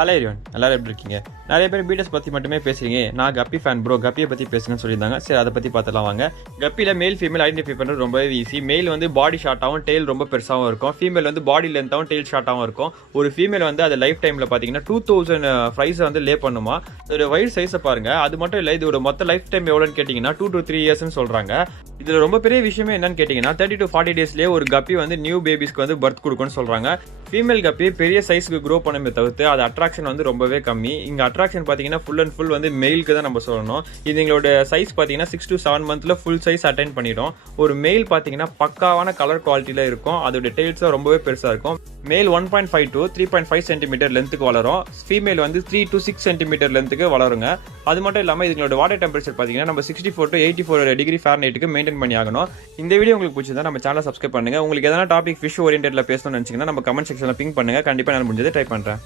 Hello everyone, எல்லாரும் எப்படி இருக்கீங்க? நிறைய பேர் பீட்டஸ் பற்றி மட்டுமே பேசுறீங்க. நான் கப்பி ஃபேன் ப்ரோ, கப்பியை பற்றி பேசுங்கன்னு சொல்லியிருந்தாங்க. சரி, அதை பற்றி பார்த்துலாம் வாங்க. கப்பியில் மேல் ஃபீமேல் ஐடென்டிஃபை பண்ணுறது ரொம்பவே ஈஸி. மேல் வந்து பாடி ஷார்ட்டாகவும் டெய்ல் ரொம்ப பெருசாகவும் இருக்கும். ஃபீமேல் வந்து பாடி லென்த்தாகவும் டெய்ல் ஷார்ட்டாகவும் இருக்கும். ஒரு ஃபீமேல் வந்து அது லைஃப் டைமில் பார்த்தீங்கன்னா 2000 ஃப்ரைஸை வந்து லே பண்ணுமா. இதோட வயிறு சைஸை பாருங்க. அது மட்டும் இல்லை, இதோட மொத்த லைஃப் டைம் எவ்வளோன்னு கேட்டிங்கன்னா 2 to 3 இயர்ஸ்னு சொல்கிறாங்க. இதில் ரொம்ப பெரிய விஷயமே என்னன்னு கேட்டிங்கன்னா 30 to 40 டேஸ்லேயே ஒரு கப்பி வந்து நியூ பேபிஸ்க்கு வந்து பர்த் கொடுக்கும்னு சொல்கிறாங்க. ஃபீமேல் கப்பி பெரிய சைஸ்க்கு க்ரோ பண்ணமே தவிர்த்து அது அட்ராக்ஷன் வந்து ரொம்பவே கம்மி. இங்கே அட்ராக்ஷன் பார்த்தீங்கன்னா ஃபுல் அண்ட் ஃபுல் வந்து மெயிலுக்கு தான் நம்ம சொல்லணும். இது எங்களோட சைஸ் பார்த்தீங்கன்னா 6 to 7 மந்த்தில் ஃபுல் சைஸ் அட்டைன் பண்ணிடும். ஒரு மெயில் பார்த்தீங்கன்னா பக்காவான கலர் குவாலிட்டியில் இருக்கும். அதோட டெய்ல்ஸும் ரொம்பவே பெருசாக இருக்கும். மேல் 1.5 to 3.5 சென்டிமீட்டர் லென்த்துக்கு வளரும். ஃபீமேல் வந்து 3 to 6 சென்டிமீட்டர் லென்த்துக்கு வளருங்க. அது மட்டும் இல்லாமல் இதுங்களோட வாட்டர் டெம்பரேச்சர் பார்த்தீங்கன்னா நம்ம 64 to 84 டிகிரி ஃபாரன்ஹீட்டுக்கு மெயின்டைன் பண்ணி ஆகணும். இந்த வீடியோ உங்களுக்கு பிடிச்சிருந்தா நம்ம சேனலை சப்ஸ்கிரைப் பண்ணுங்க. உங்களுக்கு எதனா டாபிக் ஃபிஷ் ஓரியன்டெட்ல பேசணும்னு நினைச்சீங்கன்னா நம்ம கமெண்ட் செக்ஷன்ல பிங்க் பண்ணுங்க. கண்டிப்பாக நான் முடிஞ்சதை ட்ரை பண்றேன்.